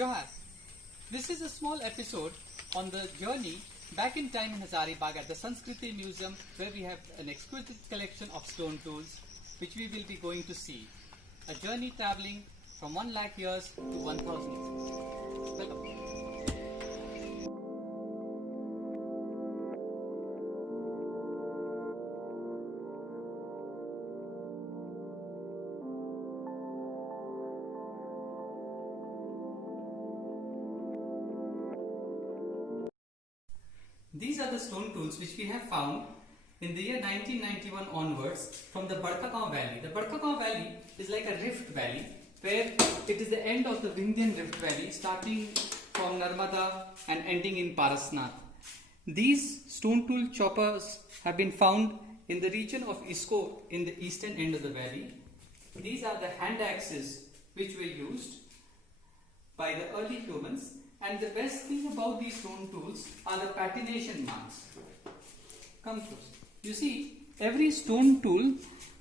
Johar. This is a small episode on the journey back in time in Hazaribagh at the Sanskriti Museum, where we have an exquisite collection of stone tools which we will be going to see. A journey travelling from 1 lakh years to 1000 years. Welcome. These are the stone tools which we have found in the year 1991 onwards from the Badkagaon Valley. The Badkagaon Valley is like a rift valley where it is the end of the Vindhyan Rift Valley, starting from Narmada and ending in Parasnath. These stone tool choppers have been found in the region of Isko in the eastern end of the valley. These are the hand axes which were used by the early humans. And the best thing about these stone tools are the patination marks. Come close. You see, every stone tool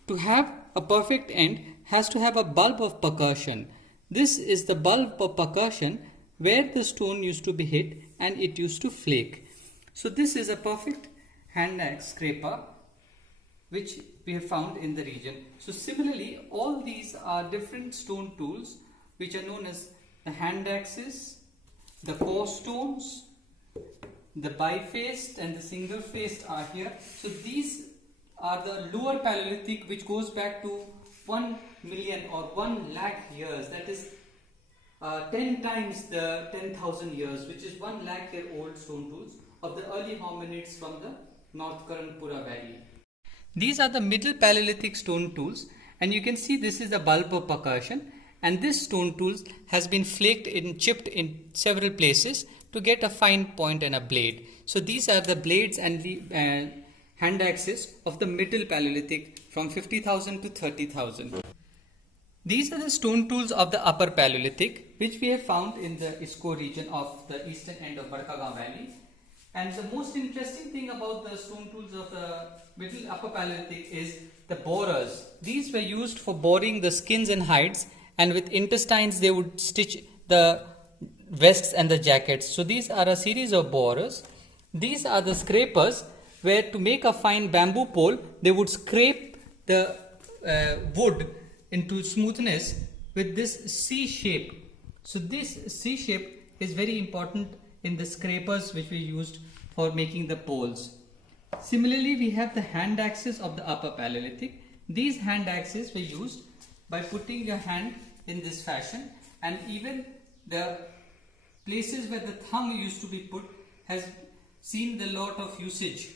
to have a perfect end has to have a bulb of percussion. This is the bulb of percussion where the stone used to be hit and it used to flake. So this is a perfect hand axe scraper which we have found in the region. So similarly, all these are different stone tools which are known as the hand axes, the core stones, the bifaced and the single faced are here. So these are the lower Paleolithic which goes back to 1 million or 1 lakh years. That is 10 times the 10,000 years, which is 1 lakh year old stone tools of the early hominids from the North Karanpura Valley. These are the middle Paleolithic stone tools, and you can see this is the bulb of percussion. And this stone tools has been flaked and chipped in several places to get a fine point and a blade. So these are the blades and the hand axes of the middle Paleolithic from 50,000 to 30,000. These are the stone tools of the upper Paleolithic which we have found in the Isko region of the eastern end of Badkagaon Valley. And the most interesting thing about the stone tools of the middle upper Paleolithic is the borers. These were used for boring the skins and hides, and with intestines they would stitch the vests and the jackets. So these are a series of borers. These are the scrapers where to make a fine bamboo pole they would scrape the wood into smoothness with this C shape. So this C shape is very important in the scrapers which we used for making the poles. Similarly, we have the hand axes of the upper Paleolithic. These hand axes were used by putting your hand in this fashion, and even the places where the thumb used to be put has seen the lot of usage.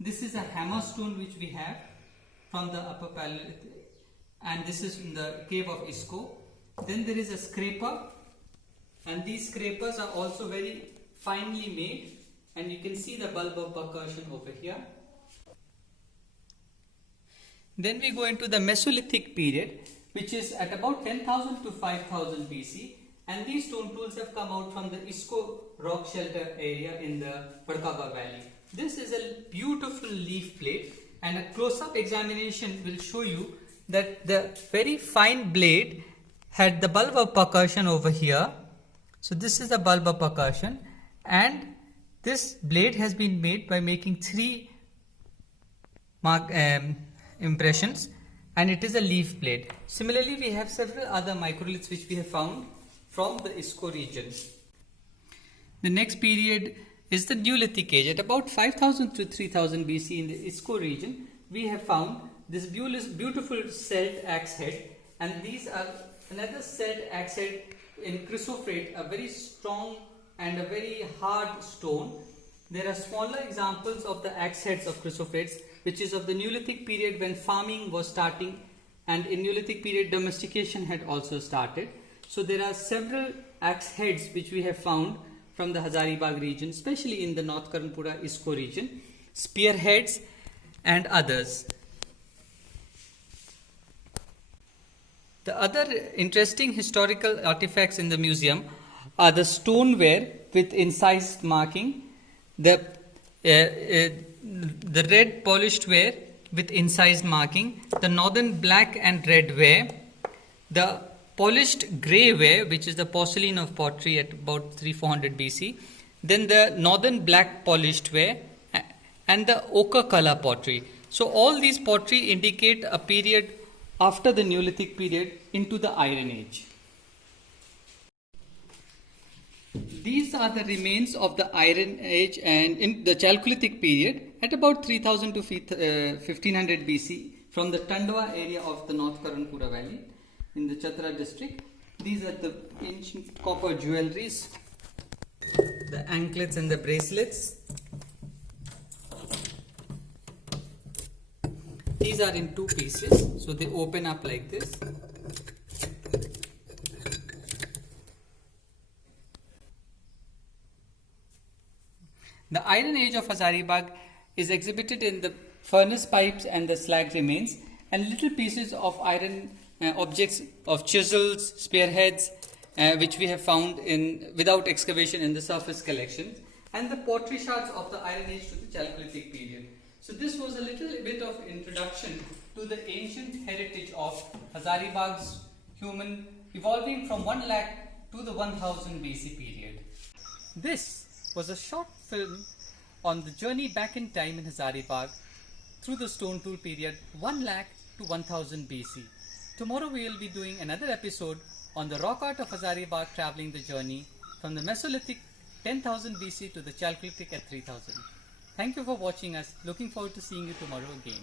This is a hammer stone which we have from the upper Paleolithic, and this is in the cave of Isko. Then there is a scraper, and these scrapers are also very finely made, and you can see the bulb of percussion over here. Then we go into the Mesolithic period, which is at about 10,000 to 5,000 BC, and these stone tools have come out from the Isko rock shelter area in the Badkagaon Valley. This is a beautiful leaf plate, and a close-up examination will show you that the very fine blade had the bulb of percussion over here. So this is the bulb of percussion, and this blade has been made by making 3 impressions, and it is a leaf blade. Similarly, we have several other microliths which we have found from the Isko region. The next period is the Neolithic age. At about 5,000 to 3,000 BC in the Isko region, we have found this beautiful celt axe head, and these are another celt axe head in chrysoprase, a very strong and a very hard stone. There are smaller examples of the axe heads of chrysoprase, which is of the Neolithic period when farming was starting, and in Neolithic period domestication had also started. So there are several axe heads which we have found from the Hazaribagh region, especially in the North Karanpura Isko region, spearheads and others. The other interesting historical artifacts in the museum are the stoneware with incised marking, the red polished ware with incised marking, the northern black and red ware, the polished grey ware, which is the porcelain of pottery at about 300-400 BC, then the northern black polished ware, and the ochre color pottery. So all these pottery indicate a period after the Neolithic period into the Iron Age. These are the remains of the Iron Age and in the Chalcolithic period at about 3000 to 1500 BC from the Tandwa area of the North Karanpura Valley in the Chatra district. These are the ancient copper jewelries, the anklets and the bracelets. These are in two pieces, so they open up like this. The Iron Age of Hazaribagh is exhibited in the furnace pipes and the slag remains, and little pieces of iron objects of chisels, spearheads, which we have found without excavation in the surface collections, and the pottery shards of the Iron Age to the Chalcolithic period. So this was a little bit of introduction to the ancient heritage of Hazaribagh's human evolving from 1 lakh to the 1000 BC period. This was a short film on the journey back in time in Hazaribagh through the Stone Tool period 1 lakh to 1000 BC. Tomorrow we will be doing another episode on the rock art of Hazaribagh, traveling the journey from the Mesolithic 10,000 BC to the Chalcolithic at 3000. Thank you for watching us. Looking forward to seeing you tomorrow again.